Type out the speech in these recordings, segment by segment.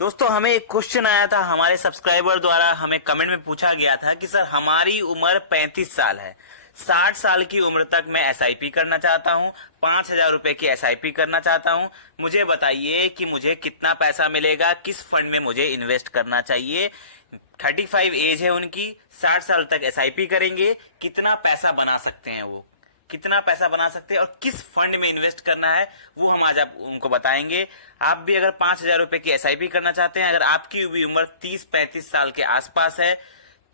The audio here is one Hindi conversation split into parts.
दोस्तों, हमें एक क्वेश्चन आया था हमारे सब्सक्राइबर द्वारा। हमें कमेंट में पूछा गया था कि सर, हमारी उम्र 35 साल है, 60 साल की उम्र तक मैं एसआईपी करना चाहता हूँ, 5,000 रुपए की एसआईपी करना चाहता हूँ। मुझे बताइए कि मुझे कितना पैसा मिलेगा, किस फंड में मुझे इन्वेस्ट करना चाहिए। 35 एज है उनकी, 60 साल तक एसआईपी करेंगे, कितना पैसा बना सकते हैं वो, कितना पैसा बना सकते हैं और किस फंड में इन्वेस्ट करना है, वो हम आज आप उनको बताएंगे। आप भी अगर 5,000 रुपए की एसआईपी करना चाहते हैं, अगर आपकी भी उम्र 30-35 साल के आसपास है,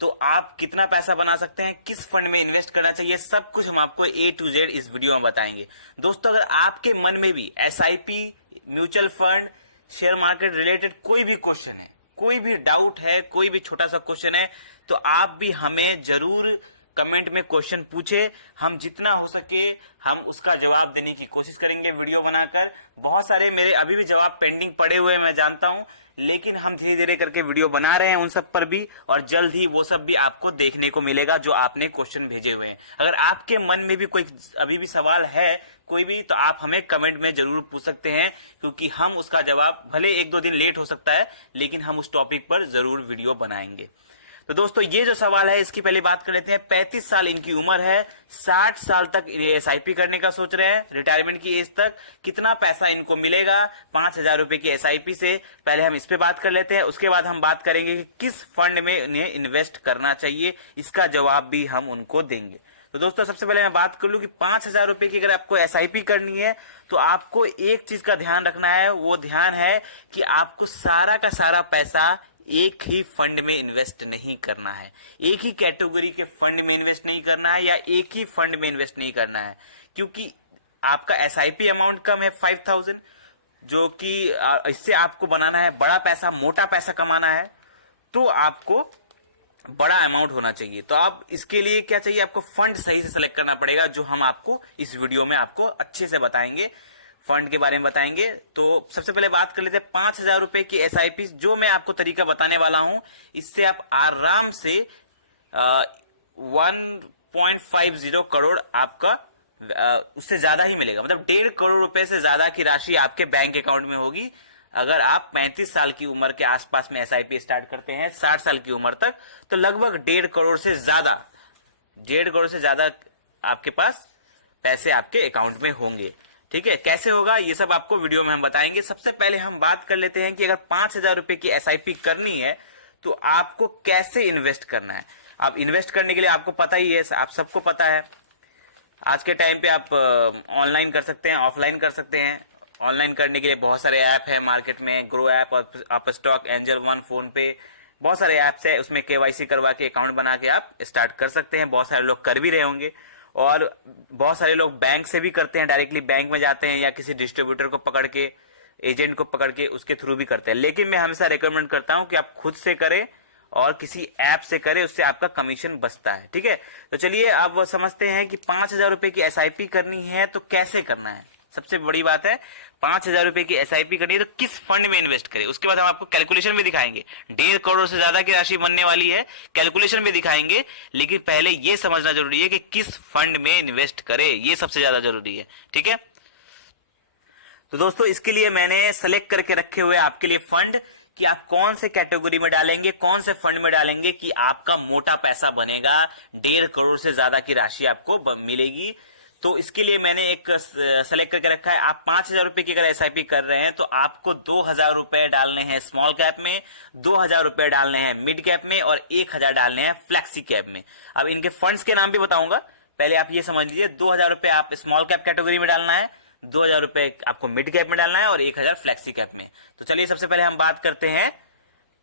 तो आप कितना पैसा बना सकते हैं, किस फंड में इन्वेस्ट करना चाहिए, सब कुछ हम आपको A to Z इस वीडियो में बताएंगे। दोस्तों, अगर आपके मन में भी SIP, mutual fund, share market related कोई भी क्वेश्चन है, कोई भी डाउट है, कोई भी छोटा सा क्वेश्चन है, तो आप भी हमें जरूर कमेंट में क्वेश्चन पूछे। हम जितना हो सके हम उसका जवाब देने की कोशिश करेंगे वीडियो बनाकर। बहुत सारे मेरे अभी भी जवाब पेंडिंग पड़े हुए हैं, मैं जानता हूं, लेकिन हम धीरे धीरे करके वीडियो बना रहे हैं उन सब पर भी, और जल्द ही वो सब भी आपको देखने को मिलेगा जो आपने क्वेश्चन भेजे हुए हैं। अगर आपके मन में भी कोई अभी भी सवाल है कोई भी, तो आप हमें कमेंट में जरूर पूछ सकते हैं, क्योंकि हम उसका जवाब, भले 1-2 दिन लेट हो सकता है, लेकिन हम उस टॉपिक पर जरूर वीडियो बनाएंगे। तो दोस्तों, ये जो सवाल है इसकी पहले बात कर लेते हैं। 35 साल इनकी उम्र है, 60 साल तक एसआईपी करने का सोच रहे हैं, रिटायरमेंट की एज तक। कितना पैसा इनको मिलेगा 5,000 रुपए की एसआईपी से, पहले हम इस पे बात कर लेते हैं। उसके बाद हम बात करेंगे कि किस फंड में इन्हें इन्वेस्ट करना चाहिए, इसका जवाब भी हम उनको देंगे। तो दोस्तों, सबसे पहले मैं बात कर लूं कि 5,000 रुपए की अगर आपको एसआईपी करनी है, तो आपको एक चीज का ध्यान रखना है। वो ध्यान है कि आपको सारा का सारा पैसा एक ही फंड में इन्वेस्ट नहीं करना है, एक ही कैटेगरी के फंड में इन्वेस्ट नहीं करना है, या एक ही फंड में इन्वेस्ट नहीं करना है। क्योंकि आपका एसआईपी अमाउंट कम है 5,000, जो कि इससे आपको बनाना है बड़ा पैसा, मोटा पैसा कमाना है, तो आपको बड़ा अमाउंट होना चाहिए। तो आप इसके लिए क्या चाहिए, आपको फंड सही से सिलेक्ट करना पड़ेगा, जो हम आपको इस वीडियो में आपको अच्छे से बताएंगे, फंड के बारे में बताएंगे। तो सबसे पहले बात कर लेते हैं 5,000 रुपए की एसआईपी। जो मैं आपको तरीका बताने वाला हूं, इससे आप आराम से 1.50 करोड़ आपका उससे ज्यादा ही मिलेगा, मतलब 1.5 करोड़ रुपए से ज्यादा की राशि आपके बैंक अकाउंट में होगी। अगर आप 35 साल की उम्र के आसपास में एसआईपी स्टार्ट करते हैं 60 साल की उम्र तक, तो लगभग 1.5 करोड़ से ज्यादा आपके पास पैसे आपके अकाउंट में होंगे। ठीक है, कैसे होगा ये सब आपको वीडियो में हम बताएंगे। सबसे पहले हम बात कर लेते हैं कि अगर 5,000 रुपए की एसआईपी करनी है, तो आपको कैसे इन्वेस्ट करना है। आप इन्वेस्ट करने के लिए, आपको पता ही है, आप सबको पता है, आज के टाइम पे आप ऑनलाइन कर सकते हैं, ऑफलाइन कर सकते हैं। ऑनलाइन करने के लिए बहुत सारे ऐप है मार्केट में, grow app, Upstox, angel one, phone पे, बहुत सारे ऐप्स है। उसमें केवाईसी करवा के अकाउंट बना के आप स्टार्ट कर सकते हैं। बहुत सारे लोग कर भी रहे होंगे, और बहुत सारे लोग बैंक से भी करते हैं, डायरेक्टली बैंक में जाते हैं, या किसी डिस्ट्रीब्यूटर को पकड़ के, एजेंट को पकड़ के उसके थ्रू भी करते हैं। लेकिन मैं हमेशा रिकमेंड करता हूं कि आप खुद से करें और किसी ऐप से करें, उससे आपका कमीशन बचता है। ठीक है, तो चलिए अब समझते हैं कि 5,000 रुपए की एसआईपी करनी है तो कैसे करना है। सबसे बड़ी बात है, 5,000 रुपए की एसआईपी करनी है तो किस फंड में इन्वेस्ट करें। उसके बाद हम आपको कैलकुलेशन भी दिखाएंगे, 1.5 करोड़ से ज्यादा की राशि बनने वाली है, कैलकुलेशन भी दिखाएंगे। लेकिन पहले यह समझना जरूरी है कि किस फंड में इन्वेस्ट करें, यह सबसे ज्यादा जरूरी है। ठीक है, तो दोस्तों, इसके लिए मैंने सेलेक्ट करके रखे हुए आपके लिए फंड, कि आप कौन से कैटेगरी में डालेंगे, कौन से फंड में डालेंगे कि आपका मोटा पैसा बनेगा, 1.5 करोड़ से ज्यादा की राशि आपको मिलेगी। तो इसके लिए मैंने एक सेलेक्ट करके रखा है। आप 5,000 रुपए की अगर एसआईपी कर रहे हैं, तो आपको 2,000 रुपए डालने हैं स्मॉल कैप में, 2,000 रुपए डालने हैं मिड कैप में, और 1,000 डालने हैं फ्लैक्सी कैप में। अब इनके फंड्स के नाम भी बताऊंगा, पहले आप ये समझ लीजिए। 2,000 रुपए आप स्मॉल कैप कैटेगरी में डालना है, 2,000 रुपए आपको मिड कैप में डालना है, और 1,000 फ्लैक्सी कैप में। तो चलिए सबसे पहले हम बात करते हैं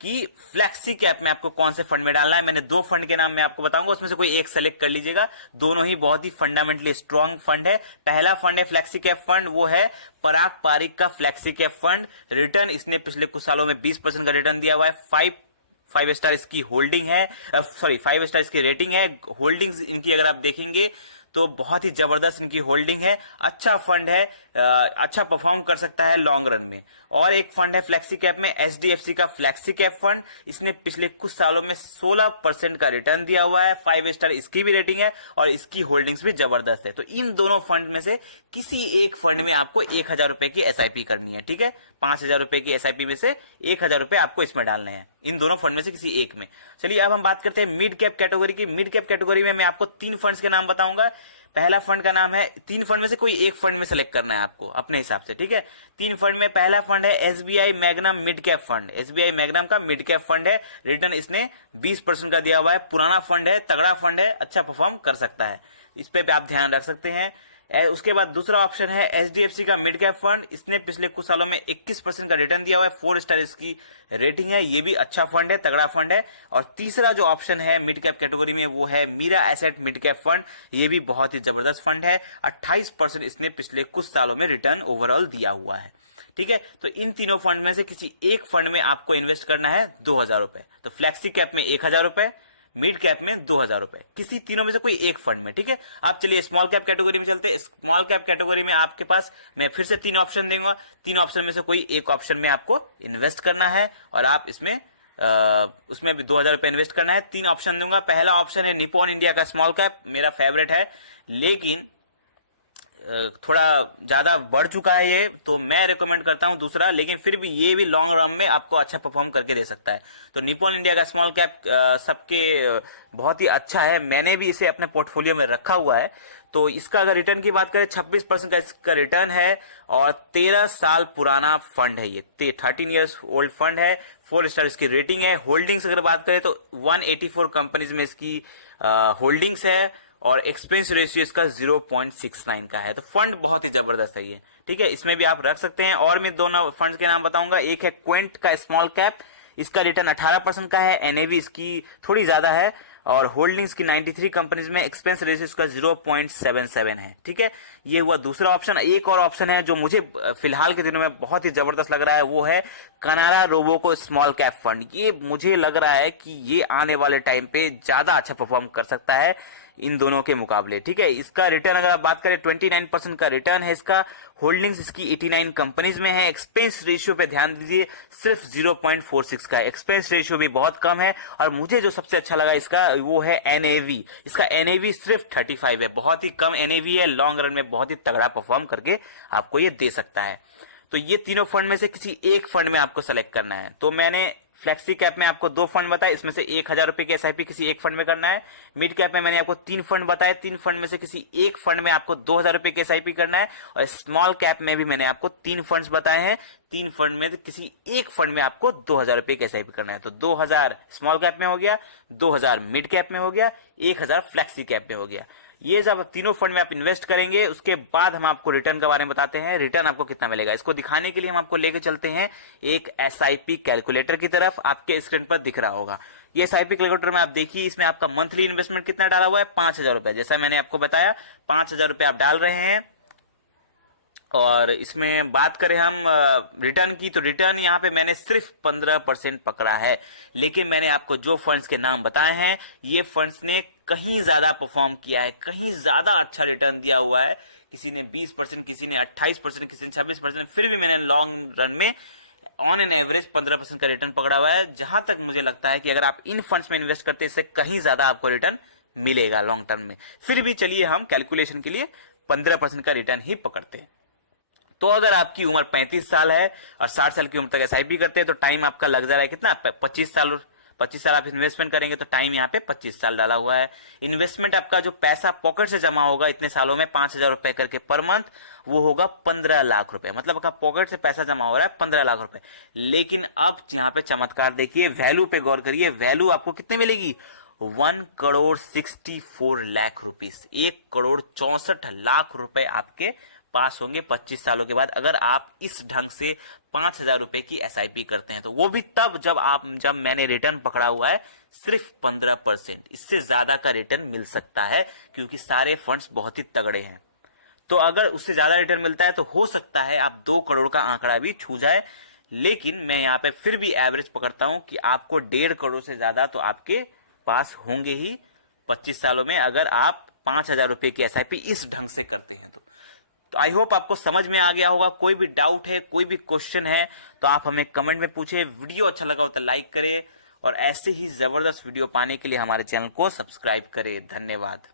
कि फ्लैक्सी कैप में आपको कौन से फंड में डालना है। मैंने 2 फंड के नाम मैं आपको बताऊंगा, उसमें से कोई एक सेलेक्ट कर लीजिएगा। दोनों ही बहुत ही फंडामेंटली स्ट्रॉन्ग फंड है। पहला फंड है फ्लैक्सी कैप फंड, वो है पराग पारिक का फ्लैक्सी कैप फंड। रिटर्न इसने पिछले कुछ सालों में 20% का रिटर्न दिया हुआ है। 5 स्टार इसकी होल्डिंग है, सॉरी 5 स्टार इसकी रेटिंग है। होल्डिंग्स इनकी अगर आप देखेंगे तो बहुत ही जबरदस्त इनकी होल्डिंग है, अच्छा फंड है, अच्छा परफॉर्म कर सकता है लॉन्ग रन में। और एक फंड है फ्लेक्सी कैप में, एचडीएफसी का फ्लेक्सी कैप फंड। इसने पिछले कुछ सालों में 16% का रिटर्न दिया हुआ है, 5 स्टार इसकी भी रेटिंग है और इसकी होल्डिंग्स भी जबरदस्त है। तो इन दोनों फंड में से किसी एक फंड में आपको 1000 रुपए की एसआईपी करनी है, ठीक है। 5000 रुपए की एसआईपी में से 1000 रुपए आपको इसमें डालने हैं, इन दोनों फंड में से किसी एक में। चलिए अब हम बात करते हैं मिड कैप कैटेगरी की। मिड कैप कैटेगरी में मैं आपको 3 फंड्स के नाम बताऊंगा। पहला फंड का नाम है, 3 फंड में से कोई एक फंड में सेलेक्ट करना है आपको अपने हिसाब से, ठीक है। 3 फंड में पहला फंड है SBI magnum mid cap fund. SBI magnum का मिड कैप फंड है, रिटर्न इसने 20% का दिया हुआ है, पुराना फंड है, तगड़ा फंड है, अच्छा परफॉर्म कर सकता है, इस पे भी आप ध्यान रख सकते हैं। उसके बाद दूसरा ऑप्शन है एचडीएफसी का मिड कैप फंड। इसने पिछले कुछ सालों में 21% का रिटर्न दिया हुआ है, 4 स्टार इसकी रेटिंग है, ये भी अच्छा फंड है, तगड़ा फंड है। और तीसरा जो ऑप्शन है मिड कैप कैटेगरी में वो है Mirae Asset mid cap fund. ये भी बहुत ही जबरदस्त फंड है, 28% इसने पिछले कुछ सालों में रिटर्न ओवरऑल दिया हुआ है, ठीक है। तो इन तीनों फंड में से किसी एक फंड में आपको इन्वेस्ट करना है 2000 रुपए। तो फ्लेक्सी कैप में 1000 रुपए, मिड कैप में 2000 रुपए, किसी तीनों में से कोई एक फंड में, ठीक है। आप चलिए स्मॉल कैप कैटेगरी में चलते हैं। स्मॉल कैप कैटेगरी में आपके पास मैं फिर से 3 ऑप्शन दूंगा, 3 ऑप्शन में से कोई एक ऑप्शन में आपको इन्वेस्ट करना है और आप इसमें उसमें भी 2000 रुपए इन्वेस्ट करना है। 3 ऑप्शन दूंगा। पहला ऑप्शन है निप्पॉन इंडिया का स्मॉल कैप, मेरा फेवरेट है, लेकिन थोड़ा ज्यादा बढ़ चुका है ये, तो मैं रिकमेंड करता हूं दूसरा, लेकिन फिर भी ये भी लॉन्ग रन में आपको अच्छा परफॉर्म करके दे सकता है। तो निप्पॉन इंडिया का स्मॉल कैप सबके बहुत ही अच्छा है, मैंने भी इसे अपने पोर्टफोलियो में रखा हुआ है। तो इसका अगर रिटर्न की बात करें 26% का इसका रिटर्न है और 13 साल पुराना फंड है, ये 13 इयर्स ओल्ड फंड है, 4 स्टार इसकी रेटिंग है। होल्डिंग्स अगर बात करें तो 184 कंपनीज में इसकी होल्डिंग्स है और एक्सपेंस रेशियो इसका 0.69 का है। तो फंड बहुत ही जबरदस्त है ये, ठीक है, इसमें भी आप रख सकते हैं। और मैं दोनों फंड्स के नाम बताऊंगा। एक है क्वेंट का स्मॉल कैप, इसका रिटर्न 18% का है, एनएवी इसकी थोड़ी ज्यादा है और होल्डिंग्स की 93 कंपनीज में, एक्सपेंस रेशियो इसका 0.77 है, ठीक है। ये हुआ दूसरा ऑप्शन। एक और ऑप्शन है जो मुझे फिलहाल के दिनों में बहुत ही जबरदस्त लग रहा है, वो है कनारा रोबोको स्मॉल कैप फंड। ये मुझे लग रहा है कि ये आने वाले टाइम पे ज्यादा अच्छा परफॉर्म कर सकता है इन दोनों के मुकाबले, ठीक है। इसका रिटर्न अगर आप बात करें 29% का रिटर्न है इसका, होल्डिंग्स इसकी 89 कंपनीज में है। एक्सपेंस रेशियो पे ध्यान दीजिए, सिर्फ 0.46 का एक्सपेंस रेशियो भी बहुत कम है। और मुझे जो सबसे अच्छा लगा इसका वो है एनएवी। इसका एनएवी सिर्फ 35 है, बहुत ही कम एनएवी है, लॉन्ग रन में बहुत ही तगड़ा परफॉर्म करके आपको ये दे सकता है। तो ये तीनों फंड में से किसी एक फंड में आपको सेलेक्ट करना है। तो मैंने फ्लेक्सी कैप में आपको 2 फंड बताए, इसमें से 1000 रुपए की एसआईपी किसी एक फंड में करना है। मिड कैप में मैंने आपको 3 फंड बताए, 3 फंड में से किसी एक फंड में आपको 2000 रुपए की एसआईपी करना है। और स्मॉल कैप में भी मैंने आपको 3 फंड्स बताए हैं, 3 फंड में किसी एक फंड में आपको 2000 रुपए की एसआईपी करना है। तो 2000 स्मॉल कैप में हो गया, 2000 मिड कैप में हो गया, 1000 फ्लेक्सी कैप में हो गया। ये जब तीनों फंड में आप इन्वेस्ट करेंगे उसके बाद हम आपको रिटर्न के बारे में बताते हैं, रिटर्न आपको कितना मिलेगा। इसको दिखाने के लिए हम आपको लेके चलते हैं एक एसआईपी कैलकुलेटर की तरफ, आपके स्क्रीन पर दिख रहा होगा। ये एसआईपी कैलकुलेटर में आप देखिए, इसमें आपका मंथली इन्वेस्टमेंट कितना डाला हुआ है, 5000 रुपए। जैसा मैंने आपको बताया 5000 रुपए आप डाल रहे हैं। और इसमें बात करें हम रिटर्न की, तो रिटर्न यहाँ पे मैंने सिर्फ 15% पकड़ा है। लेकिन मैंने आपको जो फंड्स के नाम बताए हैं, ये फंड्स ने कहीं ज्यादा परफॉर्म किया है, कहीं ज्यादा अच्छा रिटर्न दिया हुआ है। किसी ने 20%, किसी ने 28%, किसी ने 26%, फिर भी मैंने लॉन्ग रन में ऑन एन एवरेज 15% का रिटर्न पकड़ा हुआ है। जहां तक मुझे लगता है कि अगर आप इन फंड्स में इन्वेस्ट करते हैं, इससे कहीं ज्यादा आपको रिटर्न मिलेगा लॉन्ग टर्म में। फिर भी चलिए हम कैलकुलेशन के लिए 15% का रिटर्न ही पकड़ते हैं। तो अगर आपकी उम्र 35 साल है और 60 साल की उम्र तक एसआईपी करते हैं, तो टाइम आपका लग जा रहा है कितना, 25 साल। 25 साल आप इन्वेस्टमेंट करेंगे तो टाइम यहाँ पे 25 साल डाला हुआ है। इन्वेस्टमेंट आपका जो पैसा पॉकेट से जमा होगा इतने सालों में 5000 रुपए करके पर मंथ, वो होगा 15 लाख रुपए। मतलब आपका पॉकेट से पैसा जमा हो रहा है 15 लाख रुपए। लेकिन अब यहाँ पे चमत्कार देखिए, वैल्यू पे गौर करिए, वैल्यू आपको कितने मिलेगी, 1,64 लाख रुपीस, 1,64 लाख रुपए आपके पास होंगे 25 सालों के बाद, अगर आप इस ढंग से 5000 रुपए की एसआईपी करते हैं। तो वो भी तब जब मैंने रिटर्न पकड़ा हुआ है सिर्फ 15%। इससे ज्यादा का रिटर्न मिल सकता है क्योंकि सारे फंड्स बहुत ही तगड़े हैं। तो अगर उससे ज्यादा रिटर्न मिलता है तो हो सकता है आप 2 करोड़ का आंकड़ा भी छू जाए। लेकिन मैं यहाँ पे फिर भी एवरेज पकड़ता हूं कि आपको 1.5 करोड़ से ज्यादा तो आपके पास होंगे ही 25 सालों में, अगर आप 5,000 रुपए की एसआईपी इस ढंग से करते हैं। तो आई होप आपको समझ में आ गया होगा। कोई भी डाउट है, कोई भी क्वेश्चन है तो आप हमें कमेंट में पूछे। वीडियो अच्छा लगा हो तो लाइक करें और ऐसे ही जबरदस्त वीडियो पाने के लिए हमारे चैनल को सब्सक्राइब करें। धन्यवाद।